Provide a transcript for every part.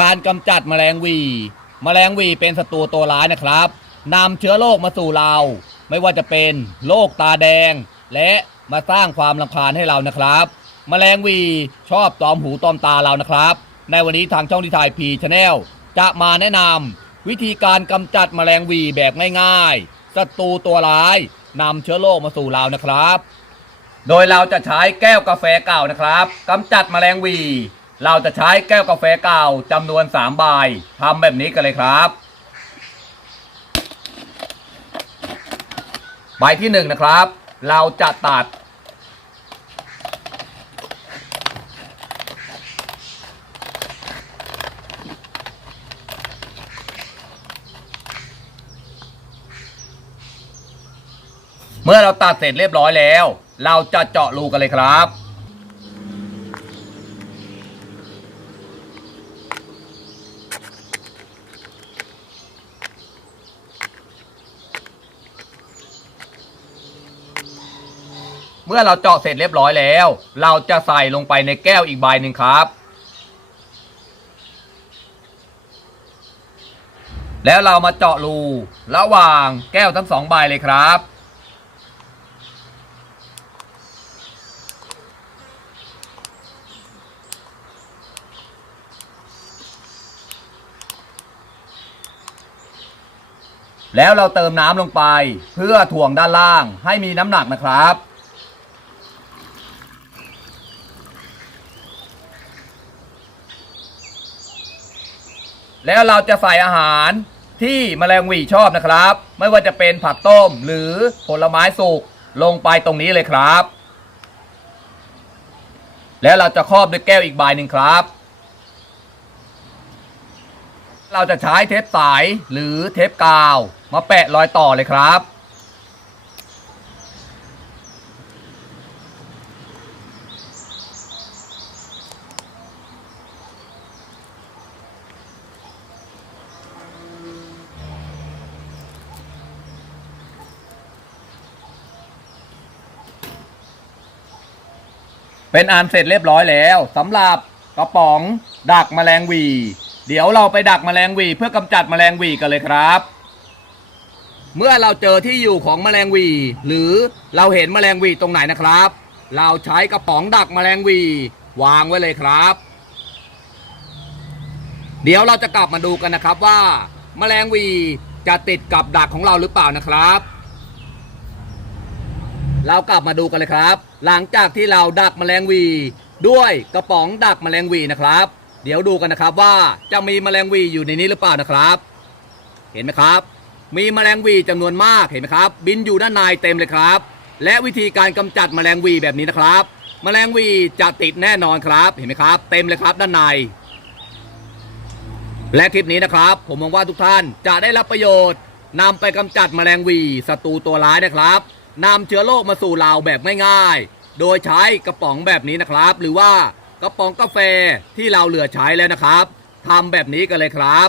การกำจัดแมลงวี แมลงวีเป็นศัตรูตัวร้ายนะครับนำเชื้อโรคมาสู่เรา ไม่ว่าจะเป็นโรคตาแดง และมาสร้างความรำคาญให้เรานะครับ แมลงวีชอบตอมหูตอมตาเรานะครับ ในวันนี้ทางช่องที่ถ่ายพีชาแนลจะมาแนะนำวิธีการกำจัดแมลงวีแบบง่ายๆศัตรูตัวร้ายนำเชื้อโรคมาสู่เรานะครับ โดยเราจะใช้แก้วกาแฟเก่านะครับกำจัดแมลงวี เราจะใช้แก้วกาแฟเก่าจำนวน3ใบทำแบบนี้กันเลยครับ ใบที่1นะครับ เราจะตัด เมื่อเราตัดเสร็จเรียบร้อยแล้ว เราจะเจาะรูกันเลยครับ เมื่อเราเจาะเสร็จเรียบร้อยแล้ว เราจะใส่ลงไปในแก้วอีกใบหนึ่งครับ แล้วเรามาเจาะรูระหว่างแก้วทั้งสองใบเลยครับ แล้วเราเติมน้ำลงไปเพื่อถ่วงด้านล่างให้มีน้ำหนักนะครับ แล้วเราจะใส่อาหารที่แมลงวีชอบนะครับ ไม่ว่าจะเป็นผักต้มหรือผลไม้สุกลงไปตรงนี้เลยครับ แล้วเราจะครอบด้วยแก้วอีกใบหนึ่งครับ เราจะใช้เทปสายหรือเทปกาว มาแปะรอยต่อเลยครับ เป็นอันเสร็จเรียบร้อยแล้วสำหรับกระป๋องดักแมลงวี เดี๋ยวเราไปดักแมลงวีเพื่อกำจัดแมลงวีกันเลยครับ เมื่อเราเจอที่อยู่ของแมลงวี หรือเราเห็นแมลงวีตรงไหนนะครับ เราใช้กระป๋องดักแมลงวี วางไว้เลยครับ เดี๋ยวเราจะกลับมาดูกันนะครับว่า แมลงวีจะติดกับดักของเราหรือเปล่านะครับ เรากลับมาดูกันเลยครับ หลังจากที่เราดักแมลงวี ด้วยกระป๋องดักแมลงวีนะครับ เดี๋ยวดูกันนะครับว่าจะมีแมลงวีอยู่ในนี้หรือเปล่านะครับ เห็นไหมครับ มีแมลงวีจำนวนมากเห็นไหมครับ บินอยู่ด้านในเต็มเลยครับ และวิธีการกำจัดแมลงวีแบบนี้นะครับ แมลงวีจะติดแน่นอนครับ เห็นไหมครับ เต็มเลยครับด้านใน และคลิปนี้นะครับ ผมมองว่าทุกท่านจะได้รับประโยชน์นำไปกำจัดแมลงวีศัตรูตัวร้ายนะครับ นำเชื้อโรคมาสู่เราแบบง่ายๆ โดยใช้กระป๋องแบบนี้นะครับ หรือว่ากระป๋องกาแฟที่เราเหลือใช้แล้วนะครับทำแบบนี้กันเลยครับ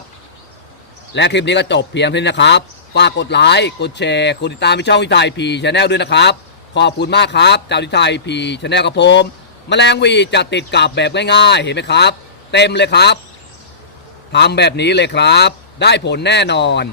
และคลิปนี้ก็จบเพียงเท่านี้นะครับ ฝากกดไลค์กดแชร์กดติดตามช่องวิจัยพีชาแนลด้วยนะครับ ขอบคุณมากครับจากวิจัยพีชาแนลกับผมแมลงวีจะติดกับแบบง่ายๆ เห็นไหมครับ เต็มเลยครับทำแบบนี้เลยครับ ได้ผลแน่นอน